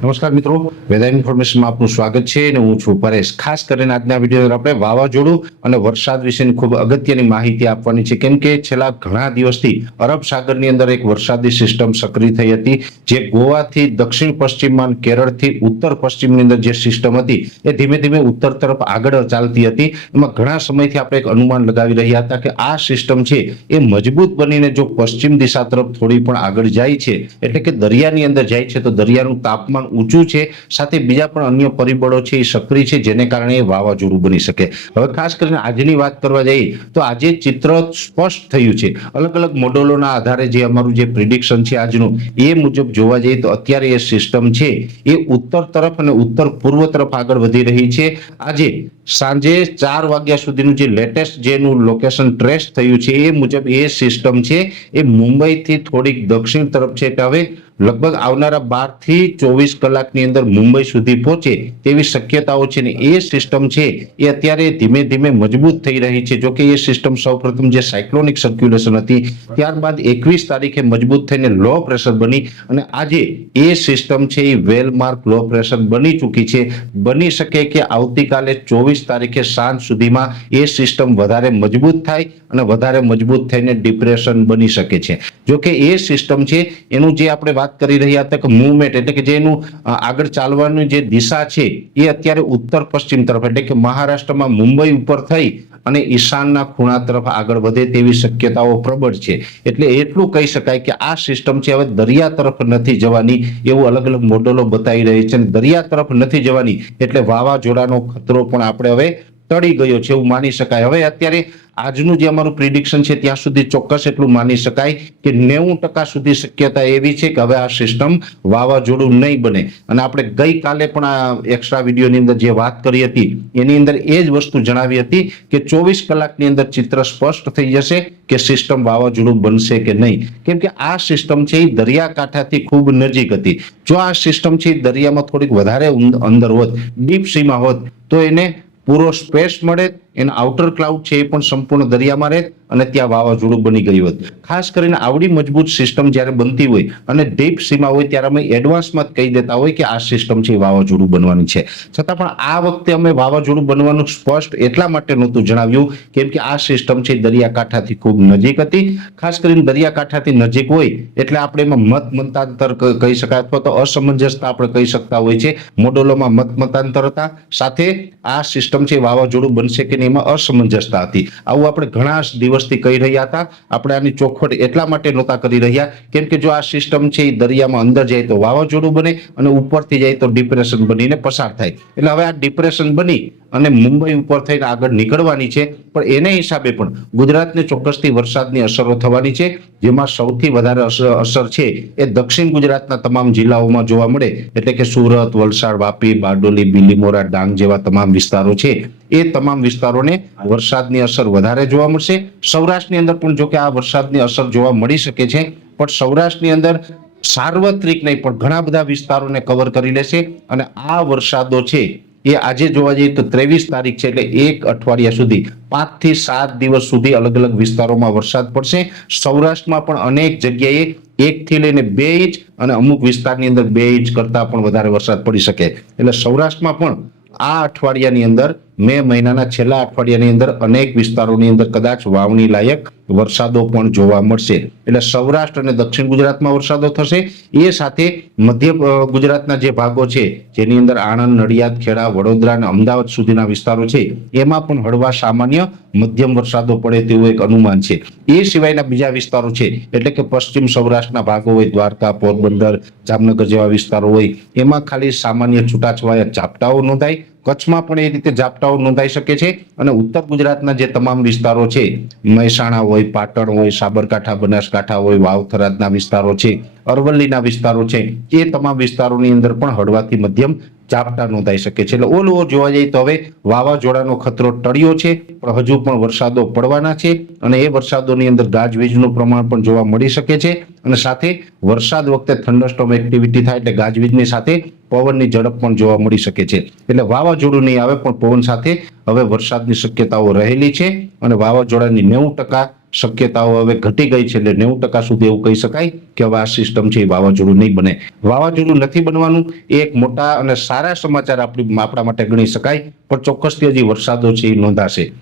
નમસ્કાર મિત્રો, વેધર ઇન્ફોર્મેશનમાં આપનું સ્વાગત છે અને હું છું પરેશ। ખાસ કરીને આજના વિડીયો આપણે વાવાઝોડું અને વરસાદ વિશેની ખૂબ અગત્યની માહિતી આપવાની છે, કેમ કે છેલ્લા ઘણા દિવસથી અરબ સાગરની અંદર એક વરસાદી સિસ્ટમ સક્રિય થઈ હતી, જે ગોવાથી દક્ષિણ પશ્ચિમમાં, કેરળથી ઉત્તર પશ્ચિમની અંદર જે સિસ્ટમ હતી એ ધીમે ધીમે ઉત્તર તરફ આગળ ચાલતી હતી। એમાં ઘણા સમયથી આપણે એક અનુમાન લગાવી રહ્યા હતા કે આ સિસ્ટમ છે એ મજબૂત બનીને જો પશ્ચિમ દિશા તરફ થોડી પણ આગળ જાય છે, એટલે કે દરિયાની અંદર જાય છે, તો દરિયાનું તાપમાન ઊંચું છે, સાથે બીજા પણ અન્ય પરિબળો છે એ સક્રિય છે, જેને કારણે એ વાવાઝોડું બની શકે। હવે ખાસ કરીને આજની વાત કરવા જઈએ તો આજે ચિત્ર સ્પષ્ટ થયું છે। અલગ અલગ મોડેલોના આધારે જે અમારું જે પ્રિડિક્શન છે આજનું, એ મુજબ જોવા જઈએ તો અત્યારે એ સિસ્ટમ છે એ ઉત્તર તરફ અને ઉત્તર પૂર્વ તરફ આગળ વધી રહી છે। આજે સાંજે 4 વાગ્યા સુધીનું જે લેટેસ્ટ જેનું લોકેશન ટ્રેસ થયું છે એ મુજબ એ સિસ્ટમ છે એ મુંબઈથી થોડીક દક્ષિણ તરફ છે, એટલે હવે લગભગ આવનારા 12 થી 24 કલાકની અંદર મુંબઈ સુધી પહોંચે તેવી શક્યતાઓ છે ને એ સિસ્ટમ છે એ અત્યારે ધીમે ધીમે મજબૂત થઈ રહી છે। જો કે એ સિસ્ટમ સૌપ્રથમ જે સાયક્લોનિક સર્ક્યુલેશન હતી, ત્યારબાદ 21 તારીખે મજબૂત થઈને લો પ્રેશર બની અને આજે એ સિસ્ટમ છે એ વેલમાર્ક લો પ્રેશર બની ચૂકી છે। બની શકે કે આવતીકાલે 24 તારીખે સાંજ સુધીમાં એ સિસ્ટમ વધારે મજબૂત થાય અને વધારે મજબૂત થઈને ડિપ્રેશન બની શકે છે। જો કે એ સિસ્ટમ છે એનું જે આપણે વાત કરી રહ્યા હતા કે મૂવમેન્ટ, એટલે કે જે એનું આગળ ચાલવાની જે દિશા છે એ અત્યારે ઉત્તર પશ્ચિમ તરફ, એટલે કે મહારાષ્ટ્રમાં મુંબઈ ઉપર થઈ અને ઈશાનના ખૂણા તરફ આગળ વધે તેવી શક્યતાઓ પ્રબળ છે। એટલે એટલું કહી શકાય કે આ સિસ્ટમ છે હવે દરિયા તરફ નથી જવાની એવું અલગ અલગ મોડેલો બતાવી રહી છે। દરિયા તરફ નથી જવાની એટલે વાવાઝોડાનો ખતરો પણ આપણે હવે ટળી ગયો છે એવું માની શકાય। હવે અત્યારે આજનું જે અમારું પ્રિડિક્શન છે ત્યાં સુધી ચોક્કસ એટલું માની શકાય કે 90% સુધી શક્યતા એવી છે કે હવે આ સિસ્ટમ વાવાઝોડું નહીં બને। અને આપણે ગઈકાલે પણ આ એક્સ્ટ્રા વિડીયોની અંદર જે વાત કરી હતી એની અંદર એ જ વસ્તુ જણાવી હતી કે 24 કલાકની અંદર ચિત્ર સ્પષ્ટ થઈ જશે કે સિસ્ટમ વાવાઝોડું બનશે કે નહીં, કેમ કે આ સિસ્ટમ છે એ દરિયાકાંઠાથી ખૂબ નજીક હતી। જો આ સિસ્ટમ છે એ દરિયામાં થોડીક વધારે અંદર હોત, ડીપ સીમાં હોત, તો એને પૂરો સ્પેસ મળે, એના આઉટર ક્લાઉડ છે એ પણ સંપૂર્ણ દરિયામાં રહે અને ત્યાં વાવાઝોડું બની ગયું હોત। ખાસ કરીને આવડી મજબૂત સિસ્ટમ જ્યારે બનતી હોય અને ડીપ સીમાં હોય ત્યારે અમે એડવાન્સમાં જ કહી દેતા હોય કે આ સિસ્ટમ છે વાવાઝોડું બનવાની છે। છતાં પણ આ વખતે અમે વાવાઝોડું બનવાનું સ્પષ્ટ એટલા માટે નહોતું જણાવ્યું કેમ કે આ સિસ્ટમ છે દરિયાકાંઠાથી ખૂબ નજીક હતી। ખાસ કરીને દરિયાકાંઠાથી નજીક હોય એટલે આપણે એમાં મતાંતર કહી શકાય અથવા તો અસમંજસતા આપણે કહી શકતા હોય છે। મોડેલોમાં મતાંતર હતા, સાથે આ સિસ્ટમ છે વાવાઝોડું બનશે કે નહીં એમાં અસમંજસતા હતી। આવું આપણે ઘણા દિવસથી કહી રહ્યા હતા। આપણે આની ચોખવટ એટલા માટે નહોતા કરી રહ્યા કેમ કે જો આ સિસ્ટમ છે એ દરિયામાં અંદર જાય તો વાવાઝોડું બને અને ઉપરથી જાય તો ડિપ્રેશન બનીને પસાર થાય। એટલે હવે આ ડિપ્રેશન બની અને મુંબઈ ઉપર થઈને આગળ નીકળવાની છે, પણ એને હિસાબે પણ ગુજરાતને ચોક્કસથી વરસાદની અસરો થવાની છે, જેમાં સૌથી વધારે અસર છે એ દક્ષિણ ગુજરાતના તમામ જિલ્લાઓમાં જોવા મળે, એટલે કે સુરત, વલસાડ, વાપી, બારડોલી, બીલીમોરા, ડાંગ જેવા તમામ વિસ્તારો છે એ તમામ વિસ્તારોને વરસાદની અસર વધારે જોવા મળશે। સૌરાષ્ટ્રની અંદર પણ જો કે આ વરસાદની અસર જોવા મળી શકે છે, પણ સૌરાષ્ટ્રની અંદર સાર્વત્રિક નહીં પણ ઘણા બધા વિસ્તારોને કવર કરી લેશે। અને આ વરસાદો છે એ આજે જોવા જઈએ તો 23 તારીખ છે, એટલે એક અઠવાડિયા સુધી 5 થી 7 દિવસ સુધી અલગ અલગ વિસ્તારોમાં વરસાદ પડશે। સૌરાષ્ટ્રમાં પણ અનેક જગ્યાએ 1 થી લઈને 2 ઇંચ અને અમુક વિસ્તારની અંદર 2 ઇંચ કરતા પણ વધારે વરસાદ પડી શકે। એટલે સૌરાષ્ટ્રમાં પણ આ અઠવાડિયાની અંદર મે મહિનાના છેલ્લા અઠવાડિયાની અંદર અનેક વિસ્તારોની અંદર કદાચ વાવણી લાયક વરસાદો પણ જોવા મળશે। એટલે સૌરાષ્ટ્ર અને દક્ષિણ ગુજરાતમાં વરસાદો થશે, એ સાથે મધ્ય ગુજરાતના જે ભાગો છે જેની અંદર આણંદ, નડિયાદ, ખેડા, વડોદરા અને અમદાવાદ સુધીના વિસ્તારો છે એમાં પણ હળવા સામાન્ય મધ્યમ વરસાદો પડે તેવું એક અનુમાન છે। એ સિવાયના બીજા વિસ્તારો છે એટલે કે પશ્ચિમ સૌરાષ્ટ્રના ભાગો હોય, દ્વારકા, પોરબંદર, જામનગર જેવા વિસ્તારો હોય, એમાં ખાલી સામાન્ય છૂટાછવાયા ઝાપટાઓ નોંધાય। કચ્છમાં પણ એ રીતે ઝાપટાઓ નોંધાઈ શકે છે અને ઉત્તર ગુજરાતના જે તમામ વિસ્તારો છે, મહેસાણા હોય, પાટણ હોય, સાબરકાંઠા, બનાસકાંઠા હોય, વાવ-થરાદના વિસ્તારો છે, અરવલ્લીના વિસ્તારો છે, એ તમામ વિસ્તારોની અંદર પણ હળવાથી મધ્યમ ઝાપટા નોંધાઈ શકે છે। એટલે ઓલ ઓવર જોવા જઈએ તો હવે વાવાઝોડાનો ખતરો ટળ્યો છે, પણ હજુ પણ વરસાદો પડવાના છે અને એ વરસાદોની અંદર ગાજવીજનું પ્રમાણ પણ જોવા મળી શકે છે। અને સાથે વરસાદ વખતે થંડરસ્ટોર્મ એક્ટિવિટી થાય એટલે ગાજવીજની સાથે પવનની ઝડપ પણ જોવા મળી શકે છે। એટલે વાવાઝોડું નહીં આવે પણ પવન સાથે હવે વરસાદની શક્યતાઓ રહેલી છે અને વાવાઝોડાની 90% શક્યતાઓ હવે ઘટી ગઈ છે, એટલે 90% સુધી એવું કહી શકાય કે હવે આ સિસ્ટમ છે એ વાવાઝોડું નહીં બને. વાવાઝોડું નથી બનવાનું એ એક મોટા અને સારા સમાચાર આપણા માટે ગણી શકાય, પણ ચોક્કસથી હજી વરસાદો છે એ નોંધાશે.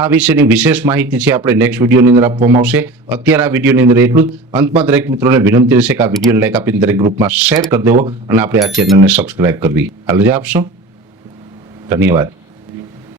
આ વિશેની વિશેષ માહિતી છે આપણે નેક્સ્ટ વિડીયોની અંદર આપવામાં આવશે. અત્યારે આ વિડીયોની અંદર એટલું જ. અંતમાં દરેક મિત્રોને વિનંતી રહેશે કે આ વિડીયોને લાઈક આપીને દરેક ગ્રુપમાં શેર કરી દેવો અને આપણે આ ચેનલને સબસ્ક્રાઇબ કરવી. હાલ રજા આપશો. ધન્યવાદ.